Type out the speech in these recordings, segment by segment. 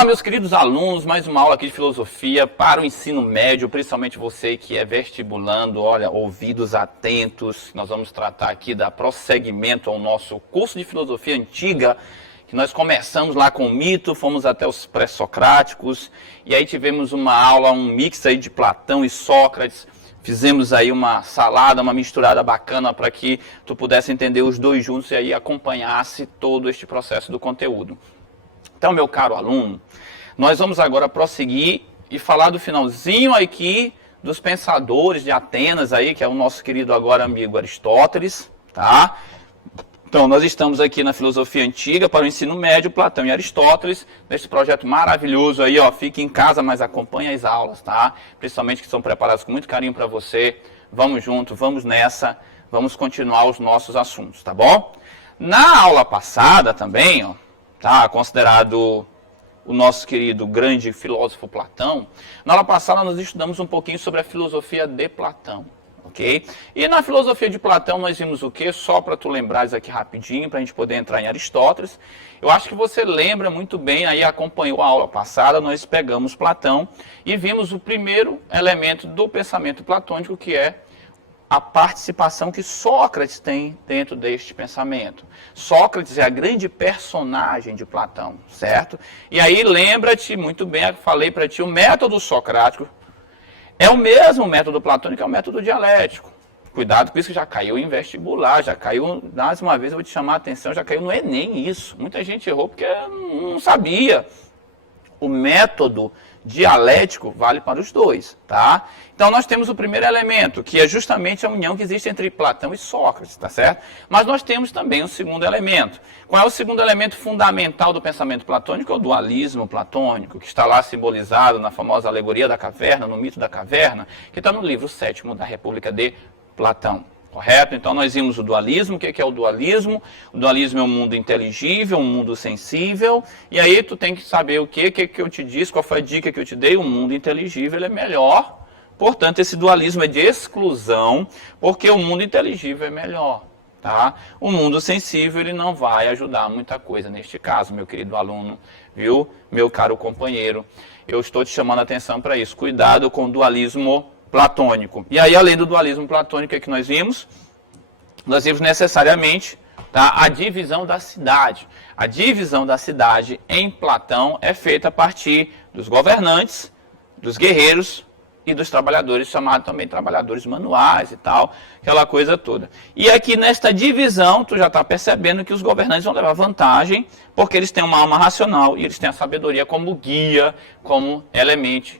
Fala, meus queridos alunos, mais uma aula aqui de filosofia para o ensino médio, principalmente você que é vestibulando, olha, ouvidos atentos. Nós vamos tratar aqui da prosseguimento ao nosso curso de filosofia antiga, que nós começamos lá com o mito, fomos até os pré-socráticos, e aí tivemos uma aula, um mix aí de Platão e Sócrates. Fizemos aí uma salada, uma misturada bacana para que tu pudesse entender os dois juntos e aí acompanhasse todo este processo do conteúdo. Então, meu caro aluno, nós vamos agora prosseguir e falar do finalzinho aqui dos pensadores de Atenas aí, que é o nosso querido agora amigo Aristóteles, tá? Então, nós estamos aqui na filosofia antiga para o ensino médio, Platão e Aristóteles, nesse projeto maravilhoso aí, ó, fique em casa, mas acompanhe as aulas, tá? Principalmente que são preparadas com muito carinho para você. Vamos junto, vamos nessa, vamos continuar os nossos assuntos, tá bom? Na aula passada também, ó, tá, considerado o nosso querido grande filósofo Platão, na aula passada nós estudamos um pouquinho sobre a filosofia de Platão, ok? E na filosofia de Platão nós vimos o quê? Só para tu lembrares aqui rapidinho, para a gente poder entrar em Aristóteles. Eu acho que você lembra muito bem, aí acompanhou a aula passada, nós pegamos Platão e vimos o primeiro elemento do pensamento platônico, que é a participação que Sócrates tem dentro deste pensamento. Sócrates é a grande personagem de Platão, certo? E aí lembra-te muito bem, eu falei para ti, o método socrático é o mesmo método platônico, é o método dialético. Cuidado com isso, que já caiu em vestibular, já caiu, mais uma vez eu vou te chamar a atenção, já caiu no Enem isso. Muita gente errou porque não sabia. O método dialético vale para os dois, tá? Então nós temos o primeiro elemento, que é justamente a união que existe entre Platão e Sócrates, tá certo? Mas nós temos também o segundo elemento. Qual é o segundo elemento fundamental do pensamento platônico? É o dualismo platônico, que está lá simbolizado na famosa alegoria da caverna, no mito da caverna, que está no livro 7º da República de Platão. Correto? Então nós vimos o dualismo. O que é o dualismo? O dualismo é um mundo inteligível, um mundo sensível. E aí tu tem que saber o que eu te disse, qual foi a dica que eu te dei. O mundo inteligível ele é melhor. Portanto, esse dualismo é de exclusão, porque o mundo inteligível é melhor. Tá? O mundo sensível ele não vai ajudar muita coisa neste caso, meu querido aluno, viu? Meu caro companheiro. Eu estou te chamando a atenção para isso. Cuidado com o dualismo platônico. E aí, além do dualismo platônico que nós vimos necessariamente, tá, a divisão da cidade. A divisão da cidade em Platão é feita a partir dos governantes, dos guerreiros e dos trabalhadores, chamados também trabalhadores manuais e tal, aquela coisa toda. E aqui nesta divisão, tu já está percebendo que os governantes vão levar vantagem, porque eles têm uma alma racional e eles têm a sabedoria como guia, como elemento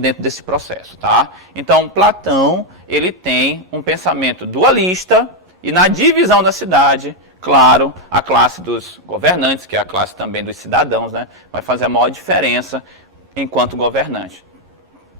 dentro desse processo, tá? Então, Platão, ele tem um pensamento dualista e na divisão da cidade, claro, a classe dos governantes, que é a classe também dos cidadãos, né, vai fazer a maior diferença enquanto governante.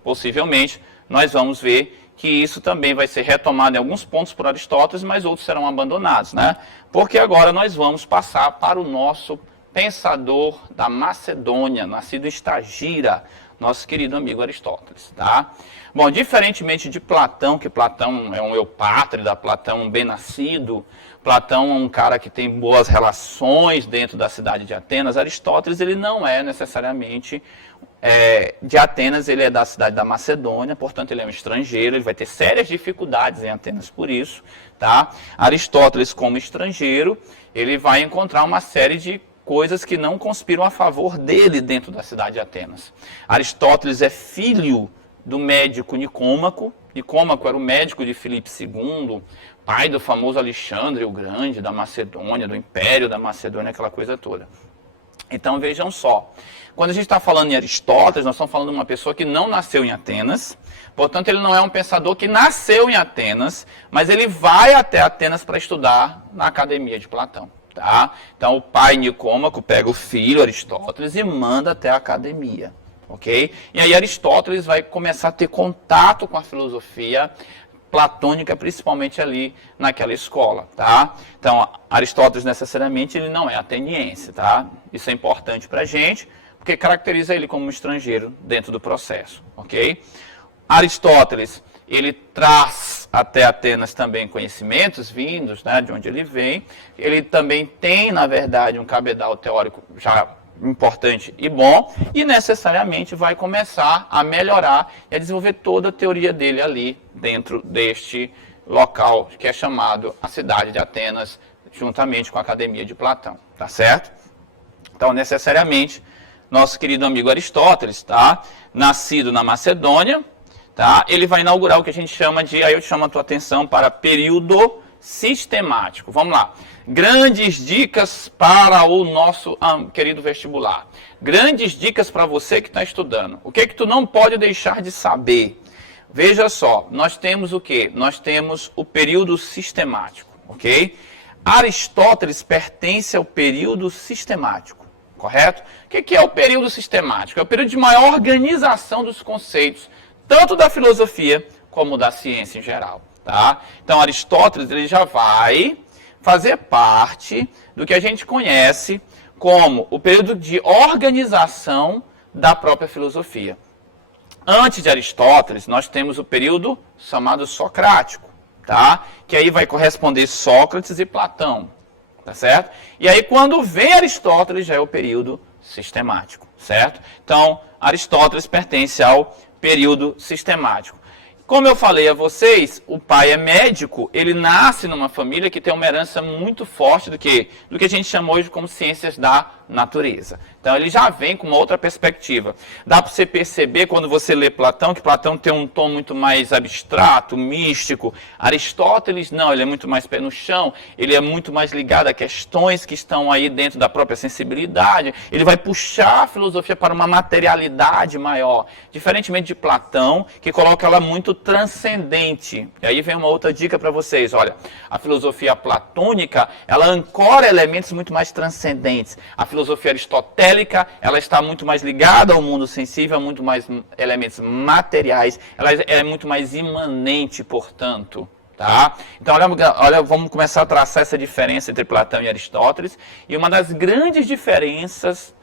Possivelmente, nós vamos ver que isso também vai ser retomado em alguns pontos por Aristóteles, mas outros serão abandonados, né? Porque agora nós vamos passar para o nosso pensador da Macedônia, nascido em Estagira, nosso querido amigo Aristóteles, tá? Bom, diferentemente de Platão, que Platão é um eupátrida, Platão é um bem-nascido, Platão é um cara que tem boas relações dentro da cidade de Atenas, Aristóteles ele não é necessariamente de Atenas, ele é da cidade da Macedônia, portanto ele é um estrangeiro, ele vai ter sérias dificuldades em Atenas por isso, tá? Aristóteles, como estrangeiro, ele vai encontrar uma série de coisas que não conspiram a favor dele dentro da cidade de Atenas. Aristóteles é filho do médico Nicômaco. Nicômaco era o médico de Filipe II, pai do famoso Alexandre o Grande, da Macedônia, do Império da Macedônia, aquela coisa toda. Então vejam só, quando a gente está falando em Aristóteles, nós estamos falando de uma pessoa que não nasceu em Atenas, portanto ele não é um pensador que nasceu em Atenas, mas ele vai até Atenas para estudar na academia de Platão. Tá? Então o pai Nicômaco pega o filho Aristóteles e manda até a academia, ok? E aí Aristóteles vai começar a ter contato com a filosofia platônica, principalmente ali naquela escola, tá? Então Aristóteles necessariamente ele não é ateniense, tá? Isso é importante para a gente, porque caracteriza ele como um estrangeiro dentro do processo, ok? Aristóteles ele traz até Atenas também conhecimentos vindos, né, de onde ele vem. Ele também tem, na verdade, um cabedal teórico já importante e bom, e necessariamente vai começar a melhorar e a desenvolver toda a teoria dele ali dentro deste local que é chamado a cidade de Atenas, juntamente com a Academia de Platão, tá certo? Então, necessariamente, nosso querido amigo Aristóteles, tá? Nascido na Macedônia, tá? Ele vai inaugurar o que a gente chama de, aí eu chamo a tua atenção para período sistemático. Vamos lá. Grandes dicas para o nosso querido vestibular. Grandes dicas para você que está estudando. O que é que tu não pode deixar de saber? Veja só, nós temos o quê? Nós temos o período sistemático, ok? Aristóteles pertence ao período sistemático, correto? O que é o período sistemático? É o período de maior organização dos conceitos, tanto da filosofia como da ciência em geral, tá? Então, Aristóteles ele já vai fazer parte do que a gente conhece como o período de organização da própria filosofia. Antes de Aristóteles, nós temos o período chamado socrático, tá? Que aí vai corresponder Sócrates e Platão, tá certo? E aí quando vem Aristóteles já é o período sistemático, certo? Então, Aristóteles pertence ao período sistemático. Como eu falei a vocês, o pai é médico, ele nasce numa família que tem uma herança muito forte do que a gente chama hoje como ciências da natureza. Então ele já vem com uma outra perspectiva. Dá para você perceber quando você lê Platão, que Platão tem um tom muito mais abstrato, místico. Aristóteles não, ele é muito mais pé no chão, ele é muito mais ligado a questões que estão aí dentro da própria sensibilidade. Ele vai puxar a filosofia para uma materialidade maior, diferentemente de Platão, que coloca ela muito transcendente. E aí vem uma outra dica para vocês, olha, a filosofia platônica, ela ancora elementos muito mais transcendentes. A filosofia aristotélica, ela está muito mais ligada ao mundo sensível, muito mais elementos materiais, ela é muito mais imanente, portanto. Tá? Então, olha, vamos começar a traçar essa diferença entre Platão e Aristóteles. E uma das grandes diferenças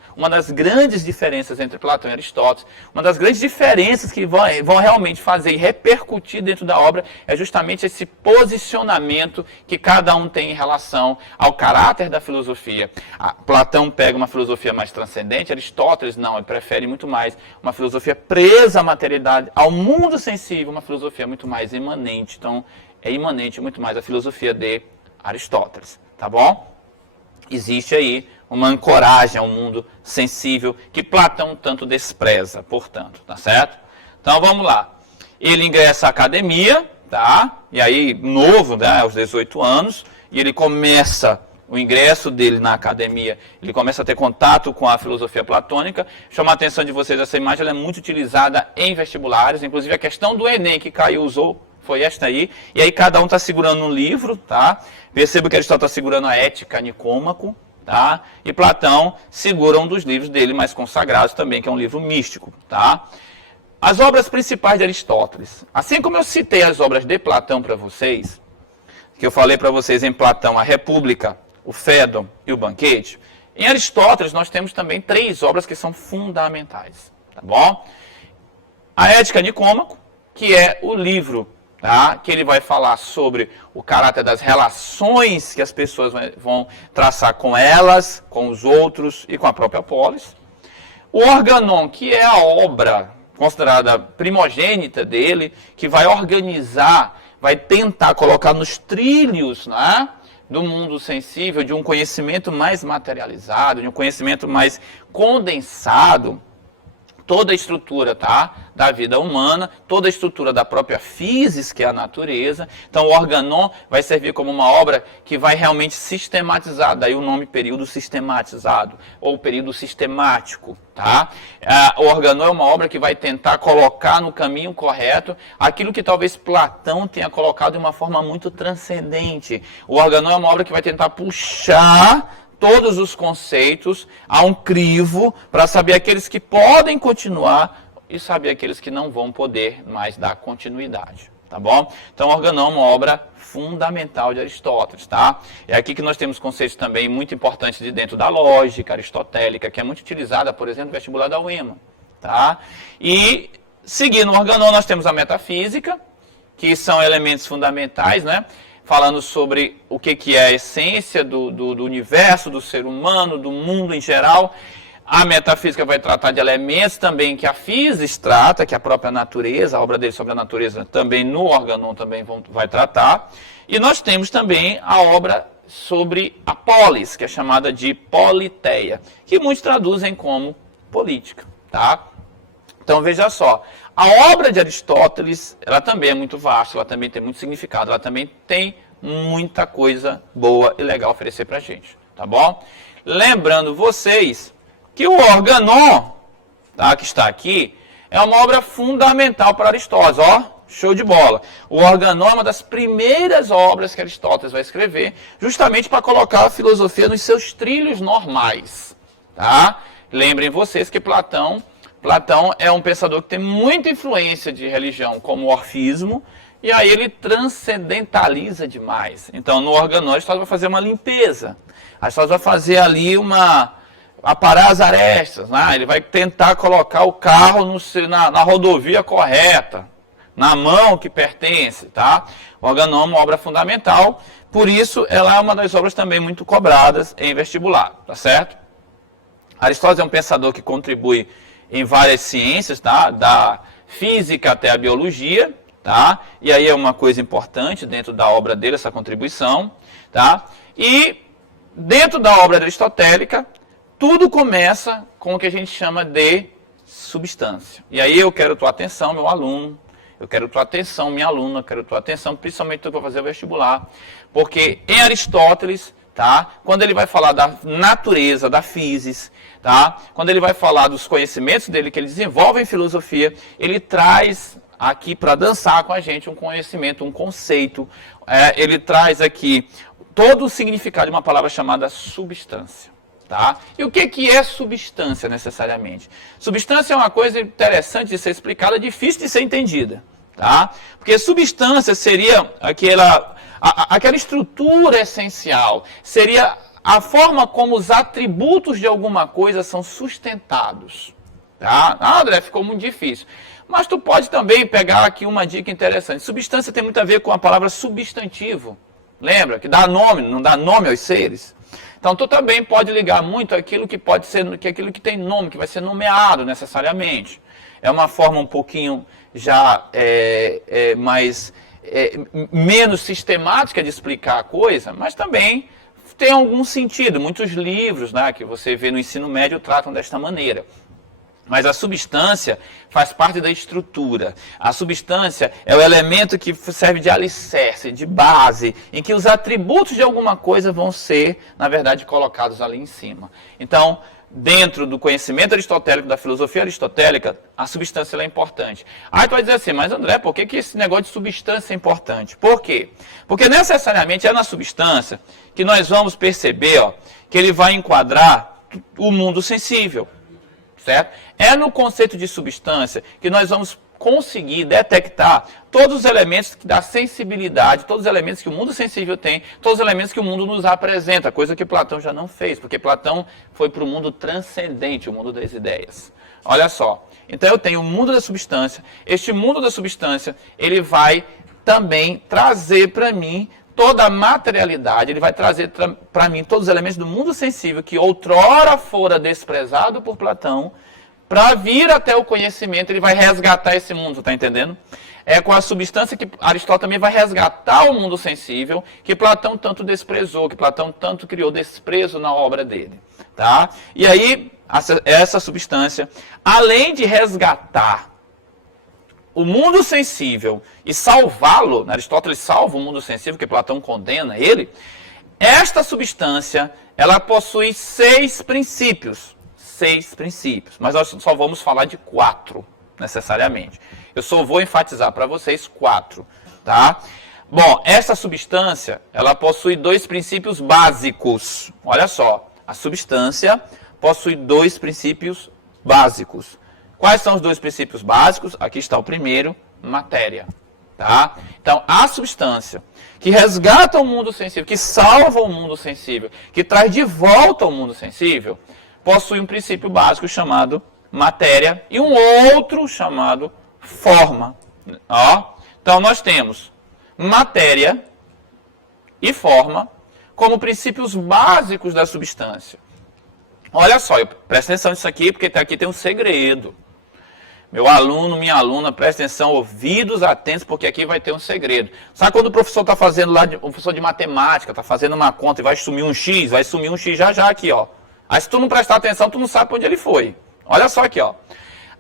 entre Platão e Aristóteles, uma das grandes diferenças que vão realmente fazer e repercutir dentro da obra é justamente esse posicionamento que cada um tem em relação ao caráter da filosofia. Platão pega uma filosofia mais transcendente, Aristóteles não, ele prefere muito mais uma filosofia presa à materialidade, ao mundo sensível, uma filosofia muito mais imanente. Então, é imanente muito mais a filosofia de Aristóteles, tá bom? Existe aí uma ancoragem ao mundo sensível que Platão tanto despreza, portanto, tá certo? Então vamos lá. Ele ingressa à academia, tá? E aí, novo, né, aos 18 anos, e ele começa o ingresso dele na academia, ele começa a ter contato com a filosofia platônica. Chama a atenção de vocês, essa imagem ela é muito utilizada em vestibulares, inclusive a questão do Enem que caiu usou foi esta aí, e aí cada um está segurando um livro, tá? Perceba que Aristóteles está segurando a Ética Nicômaco, tá? E Platão segura um dos livros dele mais consagrados também, que é um livro místico, tá? As obras principais de Aristóteles. Assim como eu citei as obras de Platão para vocês, que eu falei para vocês em Platão, a República, o Fédon e o Banquete, em Aristóteles nós temos também 3 obras que são fundamentais, tá bom? A Ética Nicômaco, que é o livro, tá? Que ele vai falar sobre o caráter das relações que as pessoas vão traçar com elas, com os outros e com a própria polis. O Organon, que é a obra considerada primogênita dele, que vai organizar, vai tentar colocar nos trilhos, né, do mundo sensível, de um conhecimento mais materializado, de um conhecimento mais condensado, toda a estrutura, tá, da vida humana, toda a estrutura da própria physis, que é a natureza. Então, o Organon vai servir como uma obra que vai realmente sistematizar, daí o nome período sistematizado, ou período sistemático, tá? O Organon é uma obra que vai tentar colocar no caminho correto aquilo que talvez Platão tenha colocado de uma forma muito transcendente. O Organon é uma obra que vai tentar puxar todos os conceitos a um crivo para saber aqueles que podem continuar e saber aqueles que não vão poder mais dar continuidade, tá bom? Então, Organon é uma obra fundamental de Aristóteles, tá? É aqui que nós temos conceitos também muito importantes de dentro da lógica aristotélica, que é muito utilizada, por exemplo, no vestibular da UEMA, tá? E, seguindo o Organon, nós temos a metafísica, que são elementos fundamentais, né? Falando sobre o que é a essência do universo, do ser humano, do mundo em geral. A metafísica vai tratar de elementos também que a física trata, que a própria natureza, a obra dele sobre a natureza também no Organon também vai tratar. E nós temos também a obra sobre a polis, que é chamada de politeia, que muitos traduzem como política, tá? Então veja só, a obra de Aristóteles, ela também é muito vasta, ela também tem muito significado, ela também tem muita coisa boa e legal a oferecer pra gente, tá bom? Lembrando vocês que o Organon, tá, que está aqui, é uma obra fundamental para Aristóteles, ó, show de bola. O Organon é uma das primeiras obras que Aristóteles vai escrever, justamente para colocar a filosofia nos seus trilhos normais, tá? Lembrem vocês que Platão é um pensador que tem muita influência de religião, como o orfismo, e aí ele transcendentaliza demais. Então, no Organon, Aristóteles vai fazer uma limpeza. Aristóteles vai fazer ali aparar as arestas, né? Ele vai tentar colocar o carro na rodovia correta, na mão que pertence, tá? O Organon é uma obra fundamental, por isso ela é uma das obras também muito cobradas em vestibular, tá certo? Aristóteles é um pensador que contribui em várias ciências, tá? Da física até a biologia, tá? E aí é uma coisa importante dentro da obra dele, essa contribuição, tá? E dentro da obra aristotélica, tudo começa com o que a gente chama de substância. E aí eu quero tua atenção, meu aluno, eu quero tua atenção, minha aluna, eu quero tua atenção, principalmente tu para fazer o vestibular, porque em Aristóteles, tá? Quando ele vai falar da natureza, da física, tá? Quando ele vai falar dos conhecimentos dele que ele desenvolve em filosofia, ele traz aqui para dançar com a gente um conhecimento, um conceito. Ele traz aqui todo o significado de uma palavra chamada substância. Tá? E o que é substância necessariamente? Substância é uma coisa interessante de ser explicada, difícil de ser entendida. Tá? Porque substância seria aquela estrutura essencial, seria a forma como os atributos de alguma coisa são sustentados. Tá? Ah, André, ficou muito difícil. Mas tu pode também pegar aqui uma dica interessante. Substância tem muito a ver com a palavra substantivo. Lembra? Que dá nome, não dá nome aos seres. Então, tu também pode ligar muito aquilo que pode ser, que aquilo que tem nome, que vai ser nomeado necessariamente. É uma forma um pouquinho já menos sistemática de explicar a coisa, mas também tem algum sentido. Muitos livros, né, que você vê no ensino médio tratam desta maneira. Mas a substância faz parte da estrutura. A substância é o elemento que serve de alicerce, de base, em que os atributos de alguma coisa vão ser, na verdade, colocados ali em cima. Então, dentro do conhecimento aristotélico, da filosofia aristotélica, a substância é importante. Aí tu vai dizer assim, mas André, por que esse negócio de substância é importante? Por quê? Porque necessariamente é na substância que nós vamos perceber, ó, que ele vai enquadrar o mundo sensível. Certo? É no conceito de substância que nós vamos conseguir detectar todos os elementos da sensibilidade, todos os elementos que o mundo sensível tem, todos os elementos que o mundo nos apresenta, coisa que Platão já não fez, porque Platão foi para o mundo transcendente, o mundo das ideias. Olha só, então eu tenho o mundo da substância, este mundo da substância, ele vai também trazer para mim toda a materialidade, ele vai trazer para mim todos os elementos do mundo sensível que outrora fora desprezado por Platão, para vir até o conhecimento, ele vai resgatar esse mundo, tá entendendo? É com a substância que Aristóteles também vai resgatar o mundo sensível, que Platão tanto desprezou, que Platão tanto criou desprezo na obra dele, tá? E aí, essa substância, além de resgatar o mundo sensível e salvá-lo, Aristóteles salva o mundo sensível, que Platão condena ele, esta substância, ela possui 6 princípios. 6 princípios, mas nós só vamos falar de 4, necessariamente. Eu só vou enfatizar para vocês 4, tá? Bom, essa substância, ela possui 2 princípios básicos. Olha só, a substância possui 2 princípios básicos. Quais são os 2 princípios básicos? Aqui está o primeiro, matéria. Tá? Então, a substância que resgata o mundo sensível, que salva o mundo sensível, que traz de volta o mundo sensível, possui um princípio básico chamado matéria e um outro chamado forma. Ó, então, nós temos matéria e forma como princípios básicos da substância. Olha só, presta atenção nisso aqui, porque aqui tem um segredo. Meu aluno, minha aluna, presta atenção, ouvidos atentos, porque aqui vai ter um segredo. Sabe quando o professor está fazendo lá, o professor de matemática, está fazendo uma conta e vai sumir um X? Vai sumir um X já aqui, ó. Aí se tu não prestar atenção, tu não sabe para onde ele foi. Olha só aqui, ó.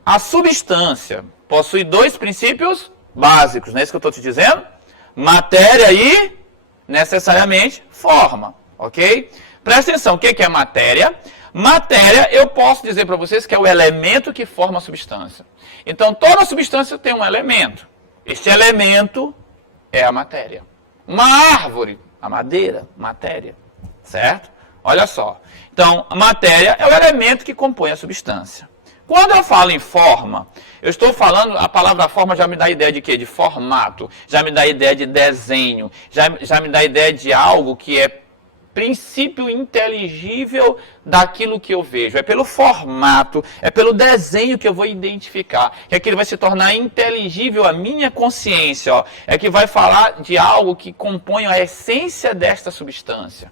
A substância possui dois princípios básicos, não é isso que eu estou te dizendo? Matéria e, necessariamente, forma, ok? Presta atenção, o que é matéria? Matéria, eu posso dizer para vocês que é o elemento que forma a substância. Então, toda substância tem um elemento. Este elemento é a matéria. Uma árvore, a madeira, matéria, certo? Olha só. Então, a matéria é o elemento que compõe a substância. Quando eu falo em forma, eu estou falando, a palavra forma já me dá a ideia de quê? De formato, já me dá a ideia de desenho, já me dá a ideia de algo que é princípio inteligível daquilo que eu vejo. É pelo formato, é pelo desenho que eu vou identificar, que aquilo vai se tornar inteligível à minha consciência. Ó. É que vai falar de algo que compõe a essência desta substância.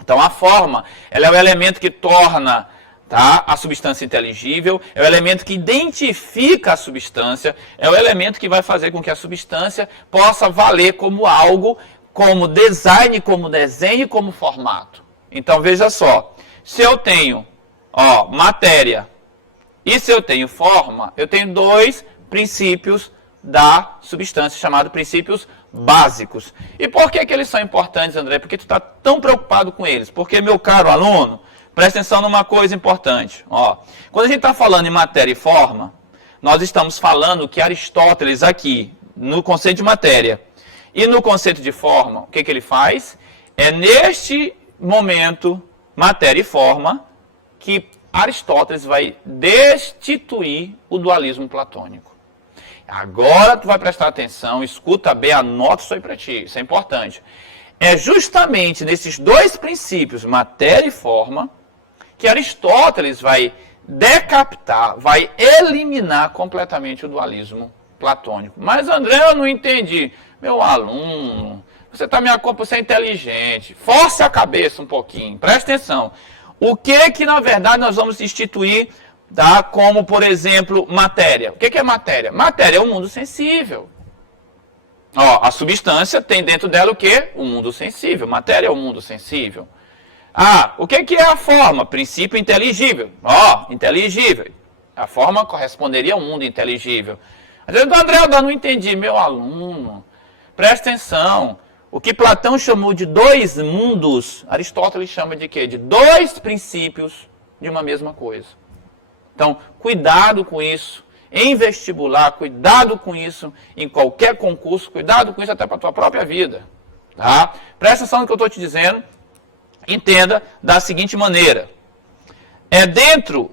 Então a forma, ela é o elemento que torna a substância inteligível, é o elemento que identifica a substância, é o elemento que vai fazer com que a substância possa valer como algo, como design, como desenho, como formato. Então veja só, se eu tenho matéria e se eu tenho forma, eu tenho dois princípios da substância, chamados princípios básicos. E por que eles são importantes, André? Porque tu está tão preocupado com eles? Porque, meu caro aluno, presta atenção numa coisa importante. Quando a gente está falando em matéria e forma, nós estamos falando que Aristóteles aqui, no conceito de matéria e no conceito de forma, o que ele faz? É neste momento, matéria e forma, que Aristóteles vai destituir o dualismo platônico. Agora tu vai prestar atenção, escuta bem, anota isso aí para ti, isso é importante. É justamente nesses dois princípios, matéria e forma, que Aristóteles vai decapitar, vai eliminar completamente o dualismo platônico. Mas André, eu não entendi. Meu aluno, você está me acompanhando, você é inteligente. Force a cabeça um pouquinho, presta atenção. O que na verdade nós vamos instituir como, por exemplo, matéria? O que é matéria? Matéria é o mundo sensível. A substância tem dentro dela o quê? O mundo sensível. Matéria é o mundo sensível. O que é a forma? Princípio inteligível. Inteligível. A forma corresponderia ao mundo inteligível. Às vezes, André, eu não entendi. Meu aluno, presta atenção. O que Platão chamou de dois mundos, Aristóteles chama de quê? De dois princípios de uma mesma coisa. Então, cuidado com isso. Em vestibular, cuidado com isso. Em qualquer concurso, cuidado com isso até para a tua própria vida. Tá? Presta atenção no que eu estou te dizendo. Entenda da seguinte maneira. É dentro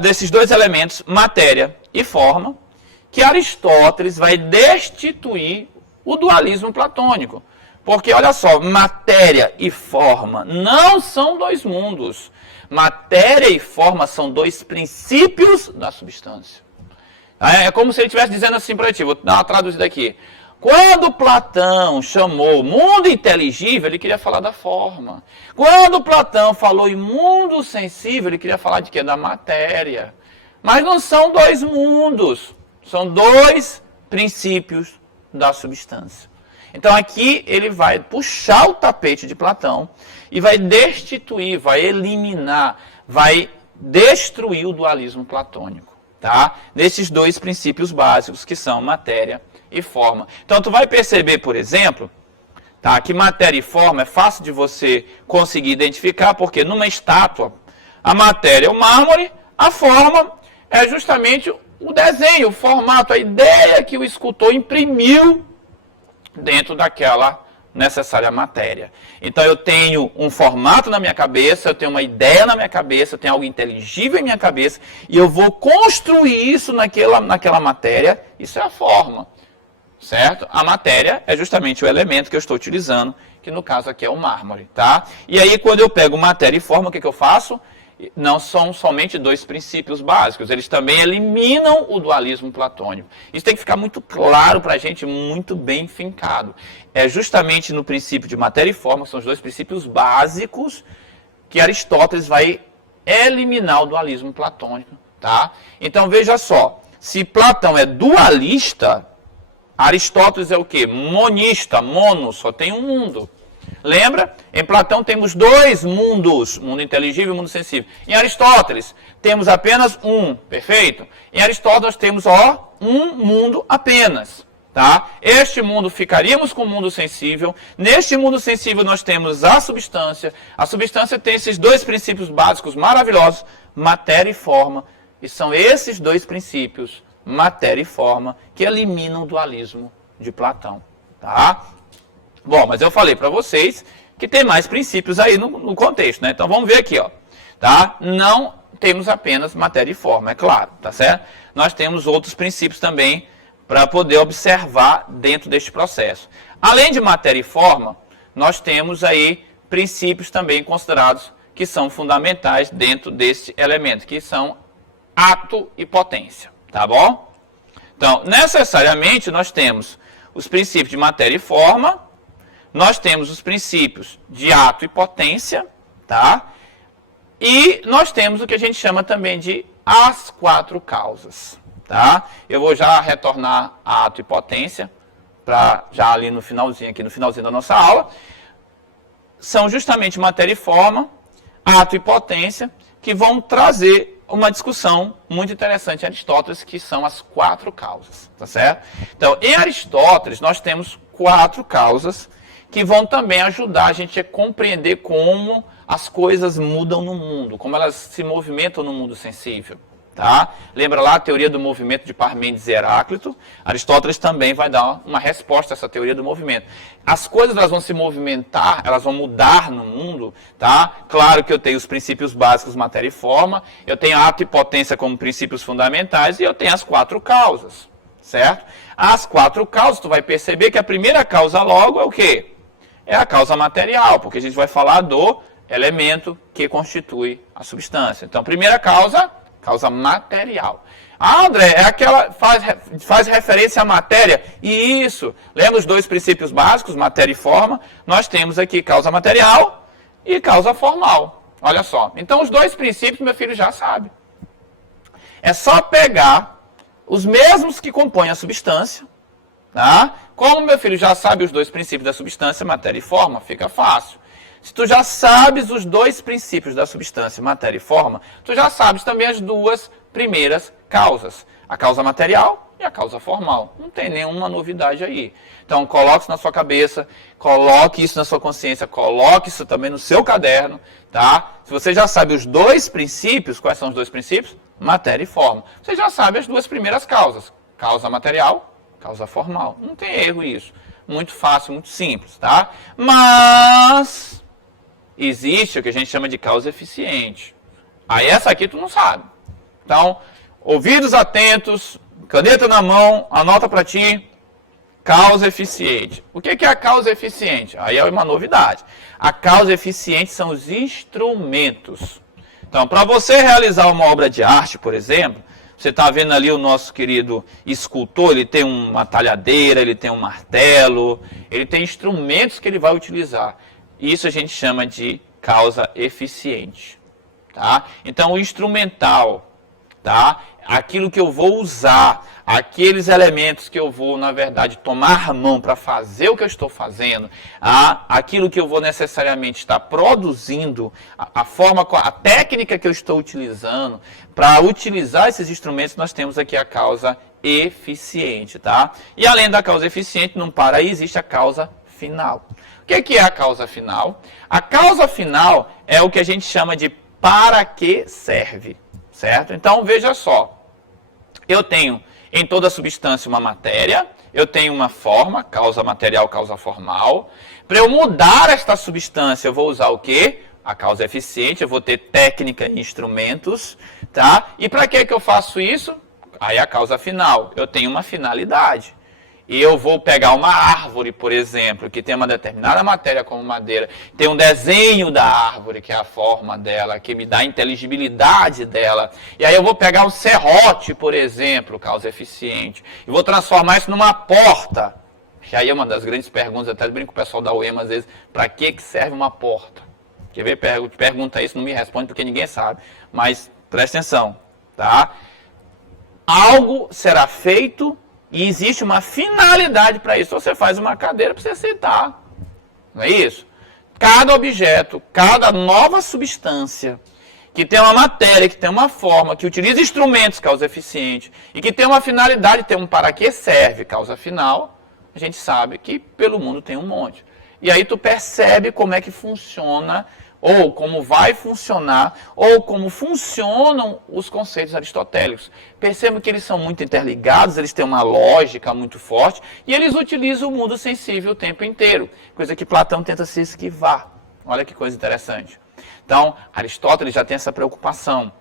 desses dois elementos, matéria e forma, que Aristóteles vai destituir o dualismo platônico. Porque, olha só, matéria e forma não são dois mundos. Matéria e forma são dois princípios da substância. É como se ele estivesse dizendo assim para ti, vou dar uma traduzida aqui. Quando Platão chamou o mundo inteligível, ele queria falar da forma. Quando Platão falou em mundo sensível, ele queria falar de quê? Da matéria. Mas não são dois mundos, são dois princípios da substância. Então aqui ele vai puxar o tapete de Platão e vai destituir, vai eliminar, vai destruir o dualismo platônico, tá? Nesses dois princípios básicos que são matéria e forma. Então tu vai perceber, por exemplo, tá, que matéria e forma é fácil de você conseguir identificar, porque numa estátua a matéria é o mármore, a forma é justamente o desenho, o formato, a ideia que o escultor imprimiu dentro daquela necessária matéria. Então eu tenho um formato na minha cabeça, eu tenho uma ideia na minha cabeça, eu tenho algo inteligível em minha cabeça, e eu vou construir isso naquela matéria, isso é a forma. Certo? A matéria é justamente o elemento que eu estou utilizando, que no caso aqui é o mármore, tá? E aí quando eu pego matéria e forma, o que eu faço? Não são somente dois princípios básicos, eles também eliminam o dualismo platônico. Isso tem que ficar muito claro para a gente, muito bem fincado. É justamente no princípio de matéria e forma, que são os dois princípios básicos, que Aristóteles vai eliminar o dualismo platônico, tá? Então veja só, se Platão é dualista, Aristóteles é o quê? Monista, mono, só tem um mundo. Lembra? Em Platão temos dois mundos, mundo inteligível e mundo sensível. Em Aristóteles temos apenas um, perfeito? Em Aristóteles nós temos, um mundo apenas. Tá? Este mundo, ficaríamos com o mundo sensível. Neste mundo sensível nós temos a substância. A substância tem esses dois princípios básicos maravilhosos, matéria e forma. E são esses dois princípios, matéria e forma, que eliminam o dualismo de Platão. Tá? Bom, mas eu falei para vocês que tem mais princípios aí no contexto, né? Então vamos ver aqui, tá? Não temos apenas matéria e forma, é claro, tá certo? Nós temos outros princípios também para poder observar dentro deste processo. Além de matéria e forma, nós temos aí princípios também considerados que são fundamentais dentro desse elemento, que são ato e potência, tá bom? Então, necessariamente nós temos os princípios de matéria e forma, nós temos os princípios de ato e potência, tá? E nós temos o que a gente chama também de as quatro causas. Tá? Eu vou já retornar a ato e potência, para já ali no finalzinho, da nossa aula. São justamente matéria e forma, ato e potência, que vão trazer uma discussão muito interessante em Aristóteles, que são as quatro causas, tá certo? Então, em Aristóteles, nós temos quatro causas que vão também ajudar a gente a compreender como as coisas mudam no mundo, como elas se movimentam no mundo sensível. Tá? Lembra lá a teoria do movimento de Parmênides e Heráclito? Aristóteles também vai dar uma resposta a essa teoria do movimento. As coisas elas vão se movimentar, elas vão mudar no mundo, tá? Claro que eu tenho os princípios básicos, matéria e forma, eu tenho ato e potência como princípios fundamentais e eu tenho as quatro causas, certo? As quatro causas, tu vai perceber que a primeira causa logo é o quê? É a causa material, porque a gente vai falar do elemento que constitui a substância. Então, primeira causa material. Ah, André, é aquela faz referência à matéria. E isso, lembra os dois princípios básicos, matéria e forma? Nós temos aqui causa material e causa formal. Olha só. Então, os dois princípios, meu filho já sabe. É só pegar os mesmos que compõem a substância, tá? Como meu filho já sabe os dois princípios da substância, matéria e forma, fica fácil. Se tu já sabes os dois princípios da substância, matéria e forma, tu já sabes também as duas primeiras causas. A causa material e a causa formal. Não tem nenhuma novidade aí. Então, coloque isso na sua cabeça, coloque isso na sua consciência, coloque isso também no seu caderno, tá? Se você já sabe os dois princípios, quais são os dois princípios? Matéria e forma. Você já sabe as duas primeiras causas. Causa material, causa formal. Não tem erro isso. Muito fácil, muito simples, tá? Mas existe o que a gente chama de causa eficiente. Aí essa aqui tu não sabe. Então, ouvidos atentos, caneta na mão, anota para ti. Causa eficiente. O que é a causa eficiente? Aí é uma novidade. A causa eficiente são os instrumentos. Então, para você realizar uma obra de arte, por exemplo, você está vendo ali o nosso querido escultor, ele tem uma talhadeira, ele tem um martelo, ele tem instrumentos que ele vai utilizar. Isso a gente chama de causa eficiente, tá? Então, o instrumental, tá? Aquilo que eu vou usar, aqueles elementos que eu vou, na verdade, tomar mão para fazer o que eu estou fazendo, aquilo que eu vou necessariamente estar produzindo, a técnica que eu estou utilizando, para utilizar esses instrumentos, nós temos aqui a causa eficiente, tá? E além da causa eficiente, não para aí, existe a causa final. O que é a causa final? A causa final é o que a gente chama de para que serve, certo? Então, veja só, eu tenho em toda substância uma matéria, eu tenho uma forma, causa material, causa formal. Para eu mudar esta substância, eu vou usar o quê? A causa eficiente, eu vou ter técnica e instrumentos, tá? E para que eu faço isso? Aí a causa final, eu tenho uma finalidade. E eu vou pegar uma árvore, por exemplo, que tem uma determinada matéria como madeira, tem um desenho da árvore, que é a forma dela, que me dá a inteligibilidade dela. E aí eu vou pegar um serrote, por exemplo, causa eficiente, e vou transformar isso numa porta. Que aí é uma das grandes perguntas, até brinco com o pessoal da UEMA às vezes, para que serve uma porta? Quer ver? Pergunta isso, não me responde porque ninguém sabe. Mas presta atenção, tá? Algo será feito e existe uma finalidade para isso. Você faz uma cadeira para você sentar. Não é isso? Cada objeto, cada nova substância que tem uma matéria, que tem uma forma, que utiliza instrumentos, causa eficiente, e que tem uma finalidade, tem um para que serve, causa final, a gente sabe que pelo mundo tem um monte. E aí tu percebe como é que funciona, ou como vai funcionar, ou como funcionam os conceitos aristotélicos. Perceba que eles são muito interligados, eles têm uma lógica muito forte, e eles utilizam o mundo sensível o tempo inteiro, coisa que Platão tenta se esquivar. Olha que coisa interessante. Então, Aristóteles já tem essa preocupação.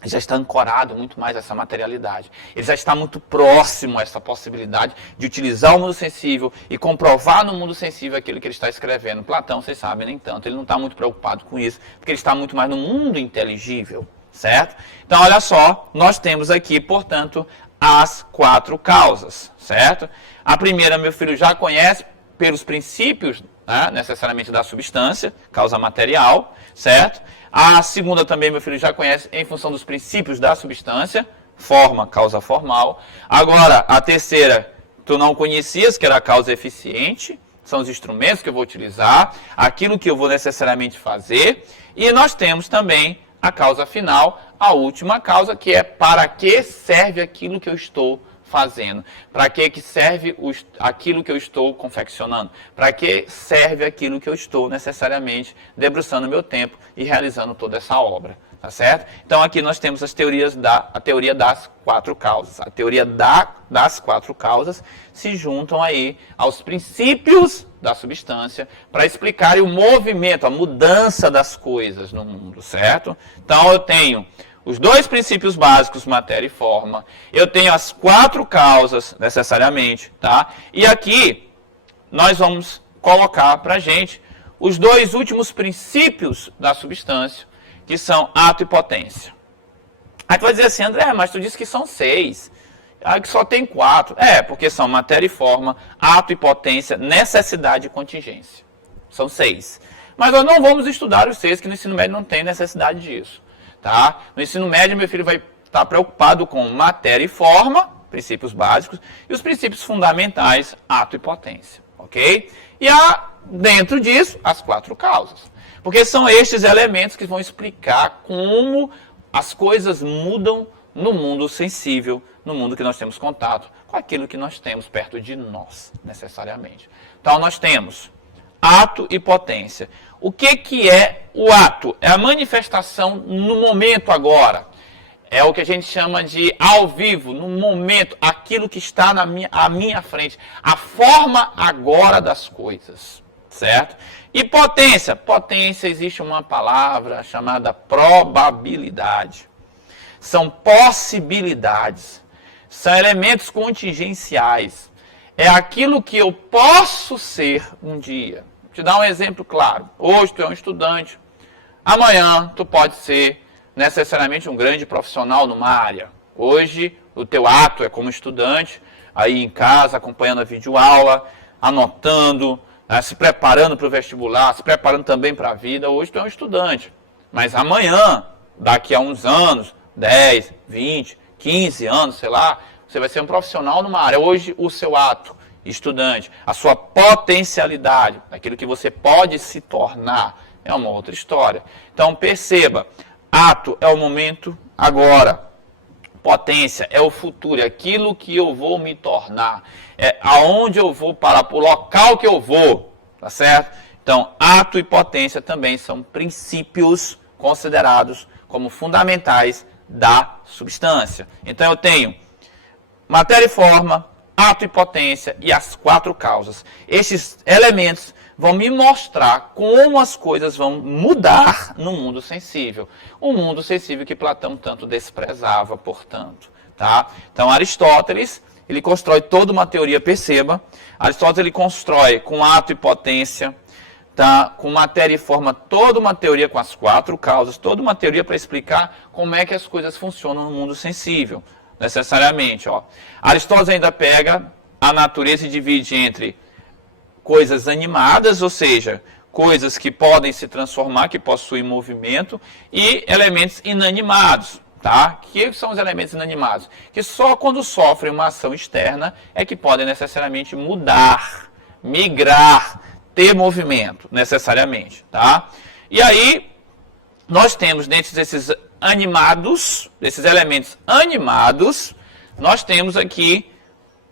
Ele já está ancorado muito mais a essa materialidade. Ele já está muito próximo a essa possibilidade de utilizar o mundo sensível e comprovar no mundo sensível aquilo que ele está escrevendo. Platão, vocês sabem, nem tanto. Ele não está muito preocupado com isso, porque ele está muito mais no mundo inteligível, certo? Então, olha só, nós temos aqui, portanto, as 4 causas, certo? A primeira, meu filho já conhece pelos princípios, né, necessariamente da substância, causa material, certo? A segunda também, meu filho, já conhece em função dos princípios da substância, forma, causa formal. Agora, a terceira, tu não conhecias, que era a causa eficiente, são os instrumentos que eu vou utilizar, aquilo que eu vou necessariamente fazer. E nós temos também a causa final, a última causa, que é para que serve aquilo que eu estou fazendo, para que serve aquilo que eu estou confeccionando, para que serve aquilo que eu estou necessariamente debruçando meu tempo e realizando toda essa obra, tá certo? Então aqui nós temos a teoria das 4 causas. A teoria das 4 causas se juntam aí aos princípios da substância para explicar o movimento, a mudança das coisas no mundo, certo? Então eu tenho os 2 princípios básicos, matéria e forma. Eu tenho as 4 causas, necessariamente, tá? E aqui, nós vamos colocar pra gente os 2 últimos princípios da substância, que são ato e potência. Aí tu vai dizer assim, André, mas tu disse que são 6. Aí que só tem 4. Porque são matéria e forma, ato e potência, necessidade e contingência. São 6. Mas nós não vamos estudar os 6, que no ensino médio não tem necessidade disso. Tá? No ensino médio, meu filho vai estar preocupado com matéria e forma, princípios básicos, e os princípios fundamentais, ato e potência. Ok? E dentro disso, as 4 causas. Porque são estes elementos que vão explicar como as coisas mudam no mundo sensível, no mundo que nós temos contato, com aquilo que nós temos perto de nós, necessariamente. Então, nós temos ato e potência. O que é o ato? É a manifestação no momento agora. É o que a gente chama de ao vivo, no momento, aquilo que está à minha frente. A forma agora das coisas, certo? E potência? Potência, existe uma palavra chamada probabilidade. São possibilidades. São elementos contingenciais. É aquilo que eu posso ser um dia. Vou te dar um exemplo claro. Hoje tu é um estudante. Amanhã tu pode ser necessariamente um grande profissional numa área. Hoje o teu ato é como estudante, aí em casa, acompanhando a videoaula, anotando, se preparando para o vestibular, se preparando também para a vida. Hoje tu é um estudante. Mas amanhã, daqui a uns anos, 10, 20, 15 anos, sei lá, você vai ser um profissional numa área. Hoje o seu ato, estudante, a sua potencialidade, aquilo que você pode se tornar, é uma outra história. Então perceba, ato é o momento agora, potência é o futuro, é aquilo que eu vou me tornar, é aonde eu vou parar, para o local que eu vou, tá certo? Então ato e potência também são princípios considerados como fundamentais da substância. Então eu tenho matéria e forma, ato e potência e as 4 causas. Estes elementos vão me mostrar como as coisas vão mudar no mundo sensível. O mundo sensível que Platão tanto desprezava, portanto. Tá? Então Aristóteles, ele constrói toda uma teoria, perceba. Aristóteles ele constrói com ato e potência, tá? Com matéria e forma, toda uma teoria com as 4 causas, toda uma teoria para explicar como é que as coisas funcionam no mundo sensível. Necessariamente, ó. Aristóteles ainda pega a natureza e divide entre coisas animadas, ou seja, coisas que podem se transformar, que possuem movimento, e elementos inanimados. Tá? Que são os elementos inanimados? Que só quando sofrem uma ação externa é que podem necessariamente mudar, migrar, ter movimento, necessariamente. Tá? E aí, nós temos dentro desses animados, desses elementos animados, nós temos aqui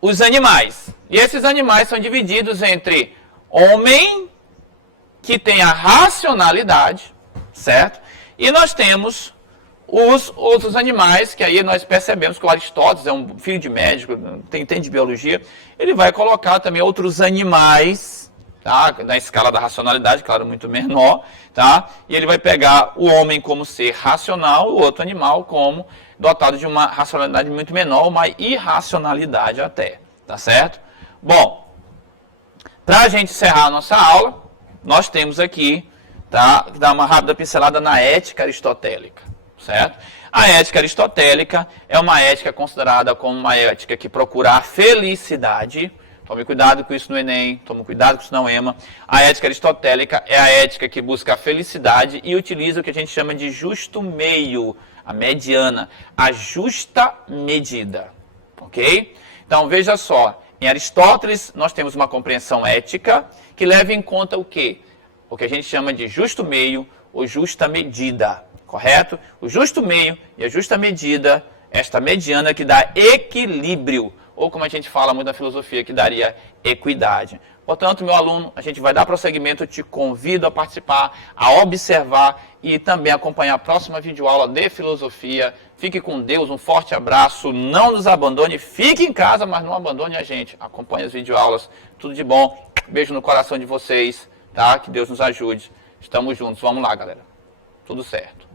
os animais. E esses animais são divididos entre homem, que tem a racionalidade, certo? E nós temos os outros animais, que aí nós percebemos que o Aristóteles é um filho de médico, entende biologia, ele vai colocar também outros animais, tá? Na escala da racionalidade, claro, muito menor, tá? E ele vai pegar o homem como ser racional, o outro animal como dotado de uma racionalidade muito menor, uma irracionalidade até, tá certo? Bom, para a gente encerrar a nossa aula, nós temos aqui, tá? Dar uma rápida pincelada na ética aristotélica. Certo? A ética aristotélica é uma ética considerada como uma ética que procura a felicidade. Tome cuidado com isso no Enem, tome cuidado com isso na UEMA. A ética aristotélica é a ética que busca a felicidade e utiliza o que a gente chama de justo meio, a mediana, a justa medida. Ok? Então veja só, em Aristóteles nós temos uma compreensão ética que leva em conta o quê? O que a gente chama de justo meio ou justa medida. Correto? O justo meio e a justa medida, esta mediana que dá equilíbrio, ou como a gente fala muito na filosofia, que daria equidade. Portanto, meu aluno, a gente vai dar prosseguimento, eu te convido a participar, a observar e também acompanhar a próxima videoaula de filosofia. Fique com Deus, um forte abraço, não nos abandone, fique em casa, mas não abandone a gente. Acompanhe as videoaulas, tudo de bom, beijo no coração de vocês, tá? Que Deus nos ajude. Estamos juntos, vamos lá, galera. Tudo certo.